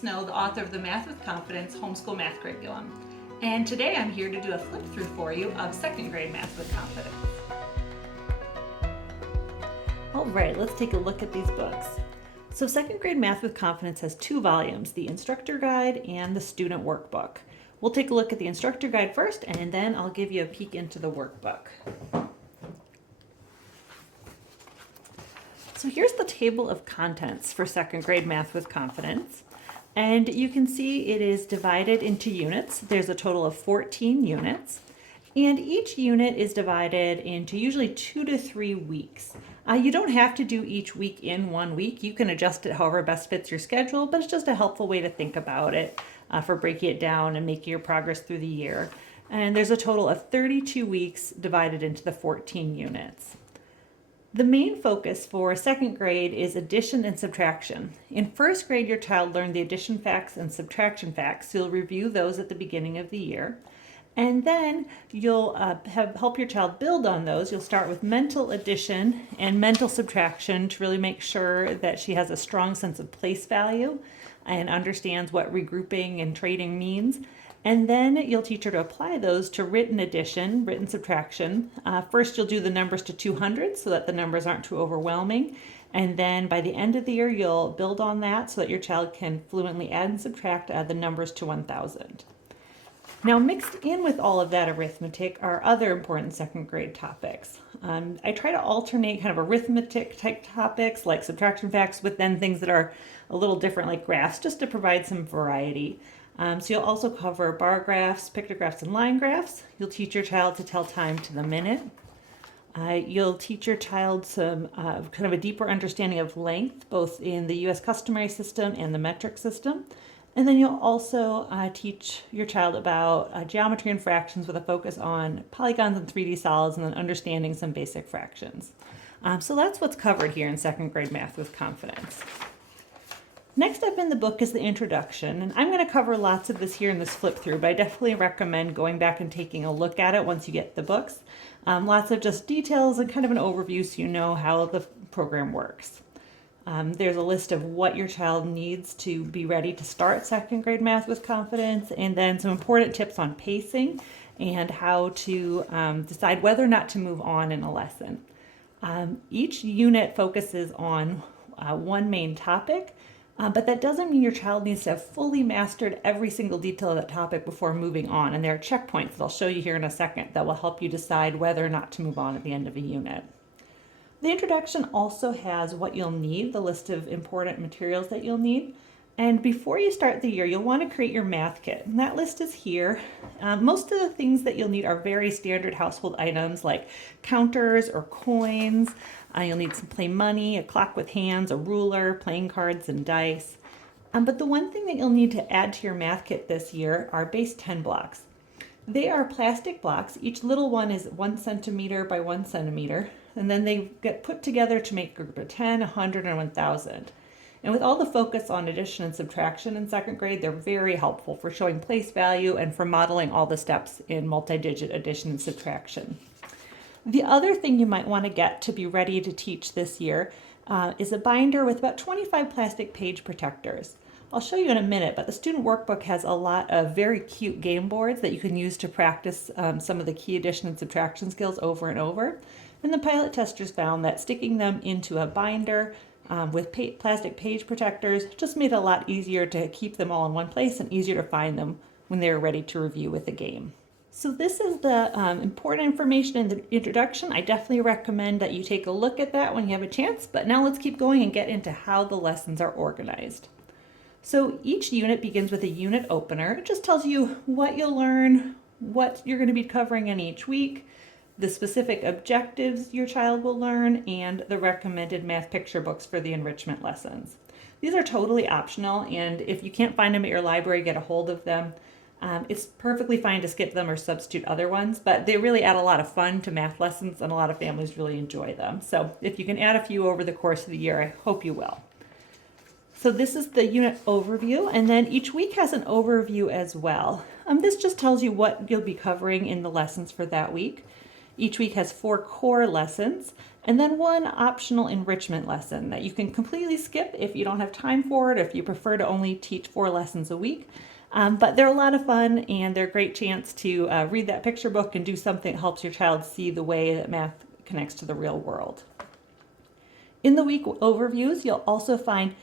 Snow, the author of the Math with Confidence Homeschool Math Curriculum. And today I'm here to do a flip through for you of second grade Math with Confidence. All right, let's take a look at these books. So second grade Math with Confidence has two volumes, the Instructor Guide and the Student Workbook. We'll take a look at the Instructor Guide first, and then I'll give you a peek into the workbook. So here's the table of contents for second grade Math with Confidence. And you can see it is divided into units. There's a total of 14 units. And each unit is divided into usually 2 to 3 weeks. You don't have to do each week in 1 week. You can adjust it however best fits your schedule, but it's just a helpful way to think about it for breaking it down and making your progress through the year. And there's a total of 32 weeks divided into the 14 units. The main focus for second grade is addition and subtraction. In first grade, your child learned the addition facts and subtraction facts, so you'll review those at the beginning of the year. And then you'll help your child build on those. You'll start with mental addition and mental subtraction to really make sure that she has a strong sense of place value and understands what regrouping and trading means. And then you'll teach her to apply those to written addition, written subtraction. First, you'll do the numbers to 200 so that the numbers aren't too overwhelming. And then by the end of the year, you'll build on that so that your child can fluently add and subtract the numbers to 1,000. Now, mixed in with all of that arithmetic are other important second grade topics. I try to alternate kind of arithmetic type topics like subtraction facts with then things that are a little different like graphs, just to provide some variety. So you'll also cover bar graphs, pictographs, and line graphs. You'll teach your child to tell time to the minute. You'll teach your child some kind of a deeper understanding of length, both in the U.S. customary system and the metric system. And then you'll also teach your child about geometry and fractions with a focus on polygons and 3D solids and then understanding some basic fractions. So that's what's covered here in second grade Math with Confidence. Next up in the book is the introduction, and I'm going to cover lots of this here in this flip through, but I definitely recommend going back and taking a look at it once you get the books. Lots of just details and kind of an overview so you know how the program works. There's a list of what your child needs to be ready to start second grade Math with Confidence, and then some important tips on pacing and how to decide whether or not to move on in a lesson. Each unit focuses on one main topic. But that doesn't mean your child needs to have fully mastered every single detail of that topic before moving on. And there are checkpoints that I'll show you here in a second that will help you decide whether or not to move on at the end of a unit. The introduction also has what you'll need, the list of important materials that you'll need. And before you start the year, you'll want to create your math kit. And that list is here. Most of the things that you'll need are very standard household items like counters or coins. You'll need some play money, a clock with hands, a ruler, playing cards, and dice. But the one thing that you'll need to add to your math kit this year are base 10 blocks. They are plastic blocks. Each little one is 1 centimeter by 1 centimeter. And then they get put together to make a group of 10, 100, and 1,000. And with all the focus on addition and subtraction in second grade, they're very helpful for showing place value and for modeling all the steps in multi-digit addition and subtraction. The other thing you might want to get to be ready to teach this year is a binder with about 25 plastic page protectors. I'll show you in a minute, but the student workbook has a lot of very cute game boards that you can use to practice some of the key addition and subtraction skills over and over. And the pilot testers found that sticking them into a binder with plastic page protectors just made it a lot easier to keep them all in one place and easier to find them when they're ready to review with a game. So this is the important information in the introduction. I definitely recommend that you take a look at that when you have a chance, but now let's keep going and get into how the lessons are organized. So each unit begins with a unit opener. It just tells you what you'll learn, what you're going to be covering in each week, the specific objectives your child will learn, and the recommended math picture books for the enrichment lessons. These are totally optional, and if you can't find them at your library, get a hold of them. It's perfectly fine to skip them or substitute other ones, but they really add a lot of fun to math lessons, and a lot of families really enjoy them. So if you can add a few over the course of the year, I hope you will. So this is the unit overview, and then each week has an overview as well. This just tells you what you'll be covering in the lessons for that week. Each week has 4 core lessons, and then one optional enrichment lesson that you can completely skip if you don't have time for it, or if you prefer to only teach 4 lessons a week. But they're a lot of fun, and they're a great chance to read that picture book and do something that helps your child see the way that math connects to the real world. In the week overviews, you'll also find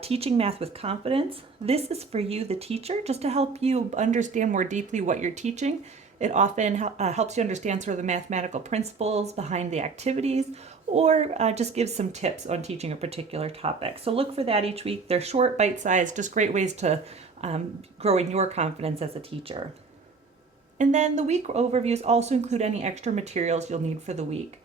Teaching Math with Confidence. This is for you, the teacher, just to help you understand more deeply what you're teaching. It often helps you understand sort of the mathematical principles behind the activities, or just gives some tips on teaching a particular topic. So look for that each week. They're short, bite-sized, just great ways to growing your confidence as a teacher. And then the week overviews also include any extra materials you'll need for the week.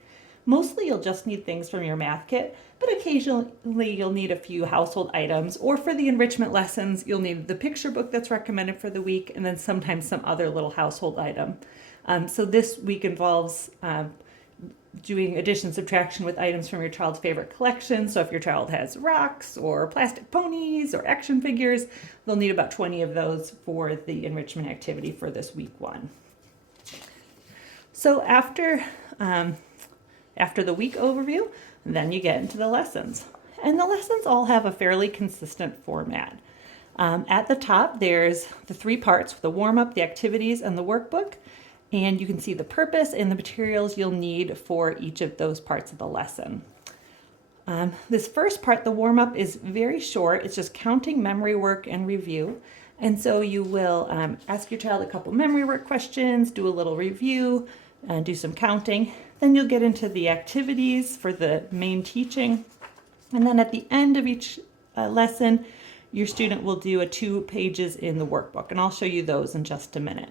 Mostly you'll just need things from your math kit, but occasionally you'll need a few household items, or for the enrichment lessons, you'll need the picture book that's recommended for the week, and then sometimes some other little household item. So this week involves doing addition subtraction with items from your child's favorite collection. So if your child has rocks or plastic ponies or action figures, they'll need about 20 of those for the enrichment activity for this week 1. So after the week overview, then you get into the lessons. And the lessons all have a fairly consistent format. At the top, there's the 3 parts, the warm-up, the activities, and the workbook. And you can see the purpose and the materials you'll need for each of those parts of the lesson. This first part, the warm-up, is very short. It's just counting, memory work, and review. And so you will ask your child a couple memory work questions, do a little review, and do some counting. Then you'll get into the activities for the main teaching. And then at the end of each lesson, your student will do 2 pages in the workbook. And I'll show you those in just a minute.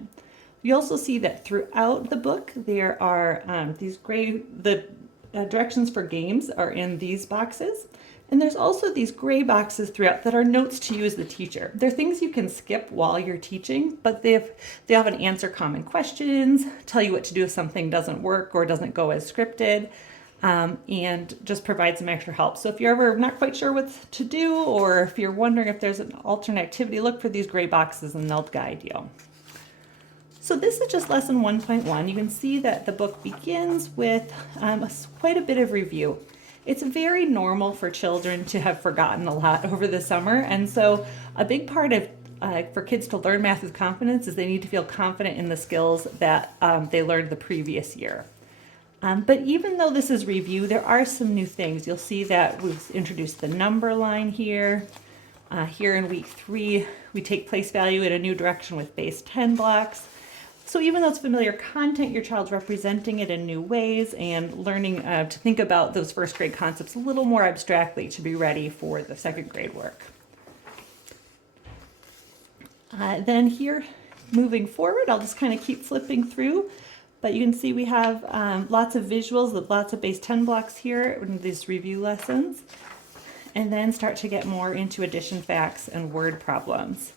You also see that throughout the book, there are the directions for games are in these boxes. And there's also these gray boxes throughout that are notes to you as the teacher. They're things you can skip while you're teaching, but they often answer common questions, tell you what to do if something doesn't work or doesn't go as scripted, and just provide some extra help. So if you're ever not quite sure what to do, or if you're wondering if there's an alternate activity, look for these gray boxes and they'll guide you. So this is just lesson 1.1. You can see that the book begins with quite a bit of review. It's very normal for children to have forgotten a lot over the summer, and so a big part of for kids to learn math with confidence is they need to feel confident in the skills that they learned the previous year. But even though this is review, there are some new things. You'll see that we've introduced the number line here. Here in week 3, we take place value in a new direction with base 10 blocks. So even though it's familiar content, your child's representing it in new ways and learning to think about those first grade concepts a little more abstractly to be ready for the second grade work. Then here, moving forward, I'll just kind of keep flipping through, but you can see we have lots of visuals with lots of base 10 blocks here in these review lessons, and then start to get more into addition facts and word problems.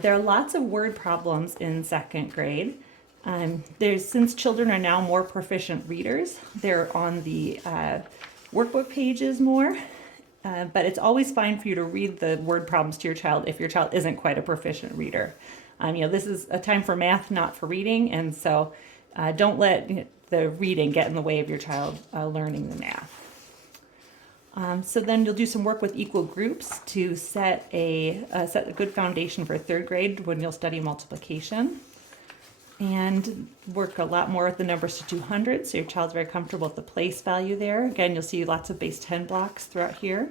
There are lots of word problems in second grade. Since children are now more proficient readers, they're on the workbook pages more, but it's always fine for you to read the word problems to your child if your child isn't quite a proficient reader. This is a time for math, not for reading, and so don't let the reading get in the way of your child learning the math. So then you'll do some work with equal groups to set a good foundation for third grade when you'll study multiplication, and work a lot more with the numbers to 200, so your child's very comfortable with the place value there. Again, you'll see lots of base 10 blocks throughout here.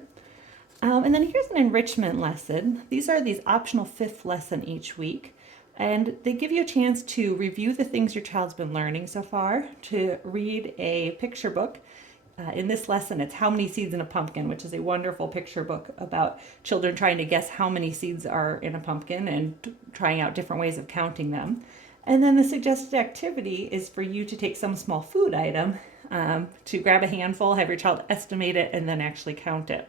And then here's an enrichment lesson. These are these optional 5th lesson each week, and they give you a chance to review the things your child's been learning so far, to read a picture book. In this lesson, it's How Many Seeds in a Pumpkin, which is a wonderful picture book about children trying to guess how many seeds are in a pumpkin and trying out different ways of counting them. And then the suggested activity is for you to take some small food item, to grab a handful, have your child estimate it, and then actually count it.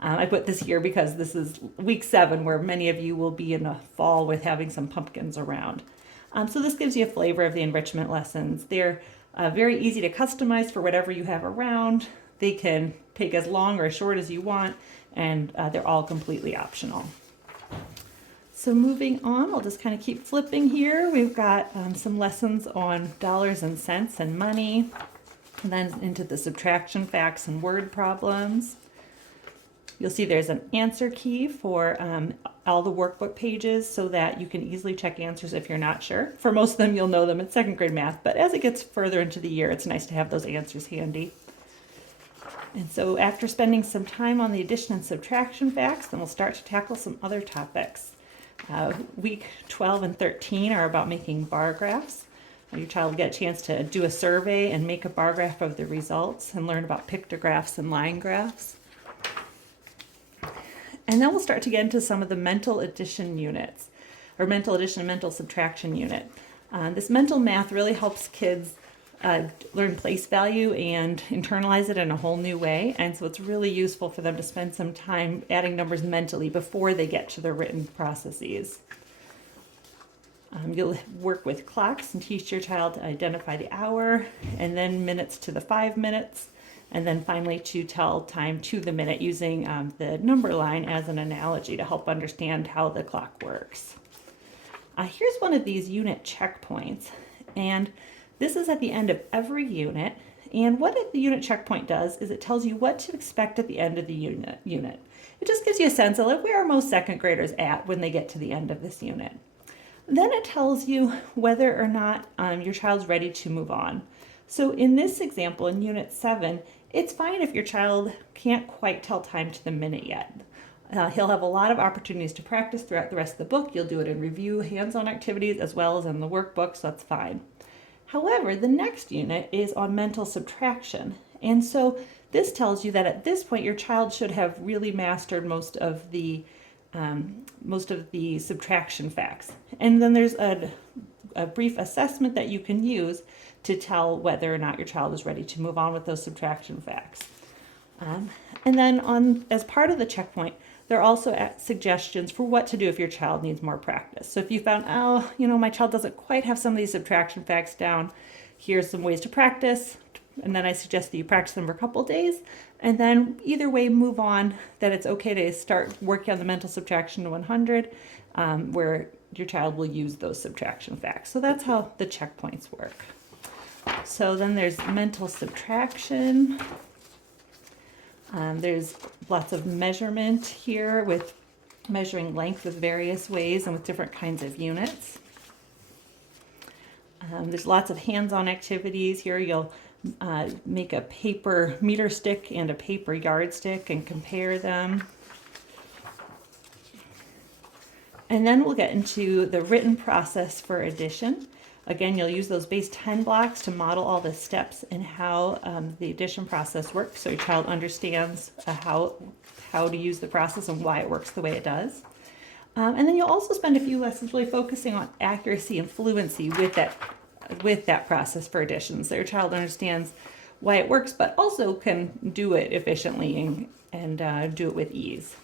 I put this here because this is week 7, where many of you will be in the fall with having some pumpkins around. So this gives you a flavor of the enrichment lessons. They're very easy to customize for whatever you have around. They can take as long or as short as you want, and they're all completely optional. So moving on, I'll just kind of keep flipping here. We've got some lessons on dollars and cents and money. And then into the subtraction facts and word problems. You'll see there's an answer key for all the workbook pages so that you can easily check answers if you're not sure. For most of them, you'll know them at second grade math, but as it gets further into the year, it's nice to have those answers handy. And so after spending some time on the addition and subtraction facts, then we'll start to tackle some other topics. Week 12 and 13 are about making bar graphs. Your child will get a chance to do a survey and make a bar graph of the results and learn about pictographs and line graphs. And then we'll start to get into some of the mental addition units, or mental addition and mental subtraction unit. This mental math really helps kids learn place value and internalize it in a whole new way. And so it's really useful for them to spend some time adding numbers mentally before they get to the written processes. You'll work with clocks and teach your child to identify the hour, and then minutes to the 5 minutes, and then finally to tell time to the minute using the number line as an analogy to help understand how the clock works. Here's one of these unit checkpoints, and this is at the end of every unit. And what the unit checkpoint does is it tells you what to expect at the end of the unit. It just gives you a sense of like, where are most second graders at when they get to the end of this unit. Then it tells you whether or not your child's ready to move on. So in this example, in Unit 7, it's fine if your child can't quite tell time to the minute yet. He'll have a lot of opportunities to practice throughout the rest of the book. You'll do it in review, hands-on activities, as well as in the workbook, so that's fine. However, the next unit is on mental subtraction. And so this tells you that at this point, your child should have really mastered most of the subtraction facts. And then there's a brief assessment that you can use to tell whether or not your child is ready to move on with those subtraction facts. And then as part of the checkpoint, there are also suggestions for what to do if your child needs more practice. So if you found, my child doesn't quite have some of these subtraction facts down, here's some ways to practice. And then I suggest that you practice them for a couple of days, and then either way move on, that it's okay to start working on the mental subtraction to 100, where your child will use those subtraction facts. So that's how the checkpoints work. So then there's mental subtraction. There's lots of measurement here with measuring length with various ways and with different kinds of units. There's lots of hands-on activities here. You'll make a paper meter stick and a paper yardstick and compare them. And then we'll get into the written process for addition. Again, you'll use those base 10 blocks to model all the steps and how the addition process works, so your child understands how to use the process and why it works the way it does. And then you'll also spend a few lessons really focusing on accuracy and fluency with that process for addition, so your child understands why it works, but also can do it efficiently and do it with ease.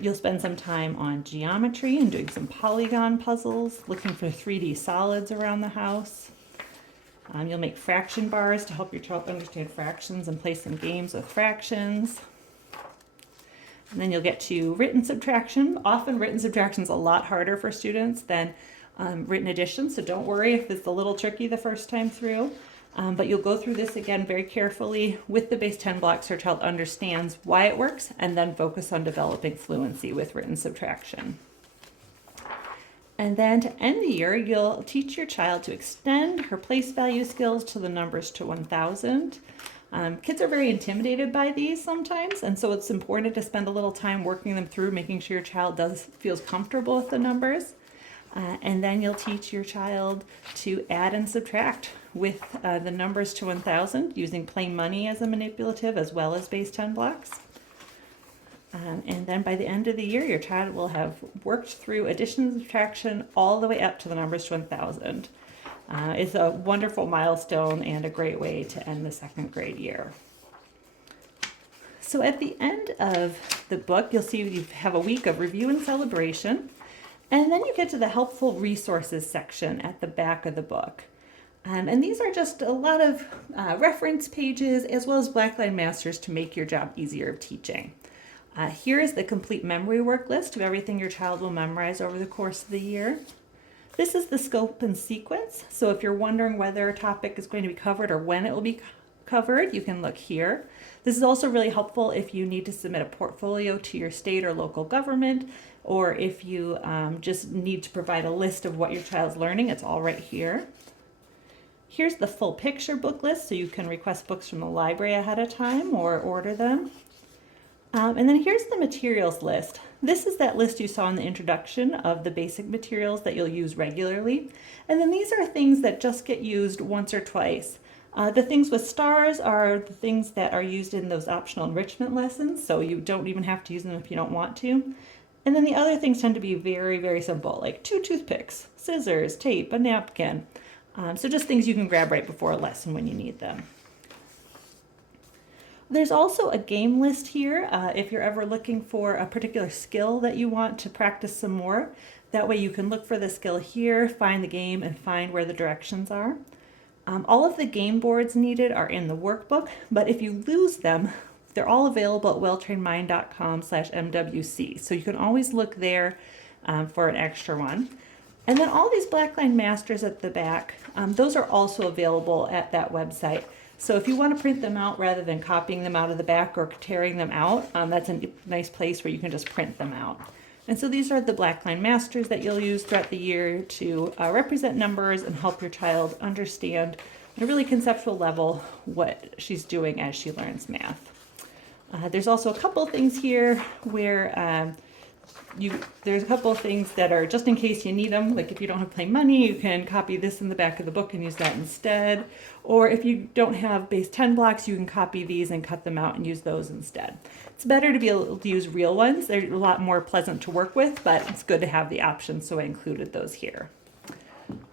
You'll spend some time on geometry and doing some polygon puzzles, looking for 3D solids around the house. You'll make fraction bars to help your child understand fractions and play some games with fractions. And then you'll get to written subtraction. Often written subtraction is a lot harder for students than written addition, so don't worry if it's a little tricky the first time through. But you'll go through this again very carefully with the base 10 blocks so your child understands why it works, and then focus on developing fluency with written subtraction. And then to end the year, you'll teach your child to extend her place value skills to the numbers to 1,000. Kids are very intimidated by these sometimes, and so it's important to spend a little time working them through, making sure your child feels comfortable with the numbers. And then you'll teach your child to add and subtract with the numbers to 1,000 using plain money as a manipulative as well as base 10 blocks. And then by the end of the year, your child will have worked through addition and subtraction all the way up to the numbers to 1,000. It's a wonderful milestone and a great way to end the second grade year. So at the end of the book, you'll see you have a week of review and celebration. And then you get to the helpful resources section at the back of the book. And these are just a lot of reference pages as well as Blackline Masters to make your job easier of teaching. Here is the complete memory work list of everything your child will memorize over the course of the year. This is the scope and sequence. So if you're wondering whether a topic is going to be covered or when it will be covered, you can look here. This is also really helpful if you need to submit a portfolio to your state or local government, or if you just need to provide a list of what your child's learning. It's all right here. Here's the full picture book list, so you can request books from the library ahead of time or order them. And then here's the materials list. This is that list you saw in the introduction of the basic materials that you'll use regularly. And then these are things that just get used once or twice. The things with stars are the things that are used in those optional enrichment lessons, so you don't even have to use them if you don't want to. And then the other things tend to be very, very simple, like 2 toothpicks, scissors, tape, a napkin. So just things you can grab right before a lesson when you need them. There's also a game list here if you're ever looking for a particular skill that you want to practice some more. That way you can look for the skill here, find the game, and find where the directions are. All of the game boards needed are in the workbook, but if you lose them, they're all available at welltrainedmind.com/MWC. So you can always look there for an extra one. And then all these blackline masters at the back, those are also available at that website. So if you want to print them out rather than copying them out of the back or tearing them out, that's a nice place where you can just print them out. And so these are the blackline masters that you'll use throughout the year to represent numbers and help your child understand at a really conceptual level what she's doing as she learns math. There's also a couple of things here where there's a couple of things that are just in case you need them. Like if you don't have plain money, you can copy this in the back of the book and use that instead. Or if you don't have base 10 blocks, you can copy these and cut them out and use those instead. It's better to be able to use real ones. They're a lot more pleasant to work with, but it's good to have the option, so I included those here.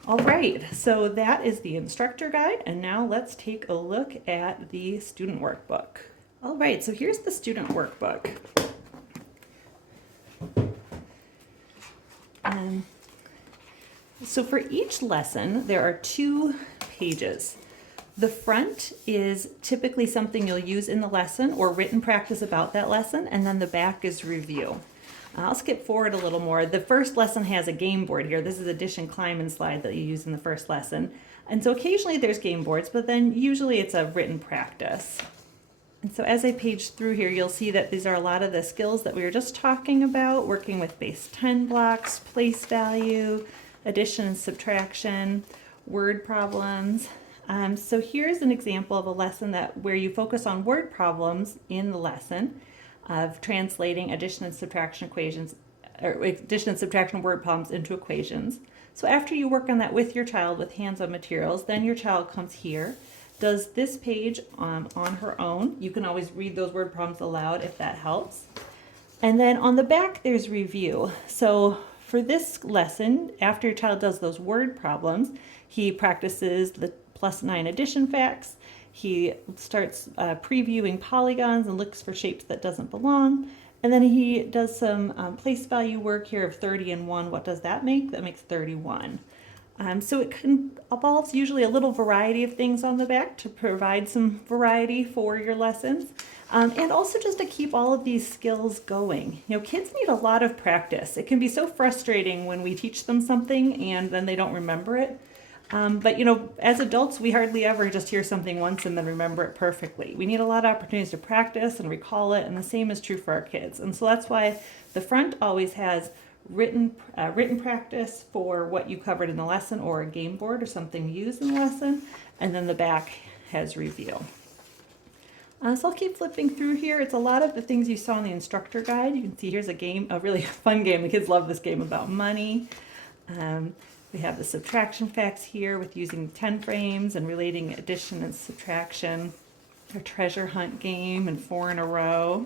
All right, so that is the instructor guide, and now let's take a look at the student workbook. All right, so here's the student workbook. So for each lesson, there are 2 pages. The front is typically something you'll use in the lesson or written practice about that lesson, and then the back is review. I'll skip forward a little more. The first lesson has a game board here. This is addition, climb, and slide that you use in the first lesson. And so occasionally there's game boards, but then usually it's a written practice. And so as I page through here, you'll see that these are a lot of the skills that we were just talking about, working with base 10 blocks, place value, addition and subtraction, word problems. So here's an example of a lesson where you focus on word problems in the lesson of translating addition and subtraction equations, or addition and subtraction word problems into equations. So after you work on that with your child with hands-on materials, then your child comes here, does this page on her own. You can always read those word problems aloud if that helps. And then on the back, there's review. So for this lesson, after your child does those word problems, he practices the +9 addition facts. He starts previewing polygons and looks for shapes that doesn't belong. And then he does some place value work here of 30 and 1. What does that make? That makes 31. So it involves usually a little variety of things on the back to provide some variety for your lessons. And also just to keep all of these skills going. You know, kids need a lot of practice. It can be so frustrating when we teach them something and then they don't remember it. But you know, as adults, we hardly ever just hear something once and then remember it perfectly. We need a lot of opportunities to practice and recall it, and the same is true for our kids. And so that's why the front always has written practice for what you covered in the lesson, or a game board or something used in the lesson, and then the back has review. So I'll keep flipping through here. It's a lot of the things you saw in the instructor guide. You can see here's a game, a really fun game. The kids love this game about money. We have the subtraction facts here with using 10 frames and relating addition and subtraction. Our treasure hunt game and 4 in a row.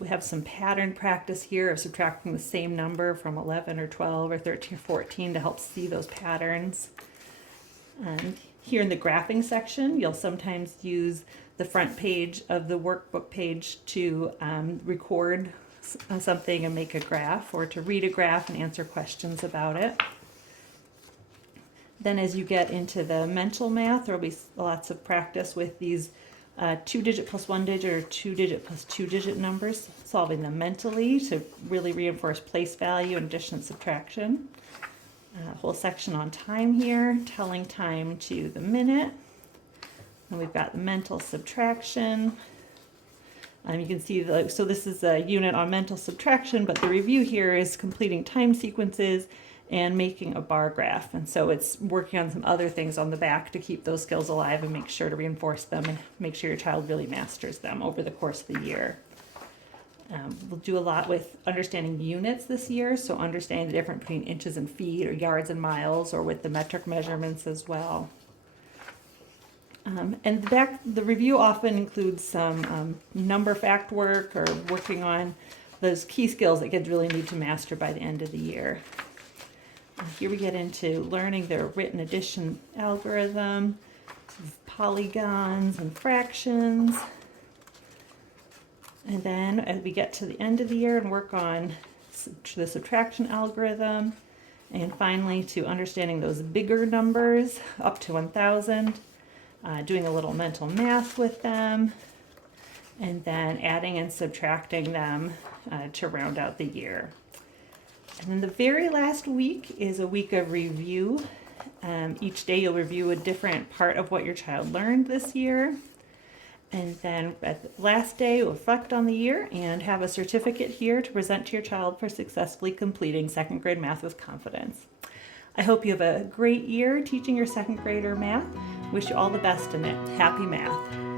We have some pattern practice here of subtracting the same number from 11 or 12 or 13 or 14 to help see those patterns. And here in the graphing section, you'll sometimes use the front page of the workbook page to record something and make a graph, or to read a graph and answer questions about it. Then as you get into the mental math, there will be lots of practice with these 2-digit plus 1-digit or 2-digit plus 2-digit numbers, solving them mentally to really reinforce place value and addition and subtraction. A whole section on time here, telling time to the minute. And we've got the mental subtraction. You can see, so this is a unit on mental subtraction, but the review here is completing time sequences and making a bar graph. And so it's working on some other things on the back to keep those skills alive and make sure to reinforce them and make sure your child really masters them over the course of the year. We'll do a lot with understanding units this year, so understanding the difference between inches and feet or yards and miles, or with the metric measurements as well. And the review often includes some number fact work or working on those key skills that kids really need to master by the end of the year. Here we get into learning their written addition algorithm, polygons and fractions. And then as we get to the end of the year and work on the subtraction algorithm, and finally to understanding those bigger numbers up to 1,000, doing a little mental math with them, and then adding and subtracting them to round out the year. And then the very last week is a week of review. Each day you'll review a different part of what your child learned this year. And then at the last day, you'll reflect on the year and have a certificate here to present to your child for successfully completing second grade math with confidence. I hope you have a great year teaching your second grader math. Wish you all the best in it. Happy math.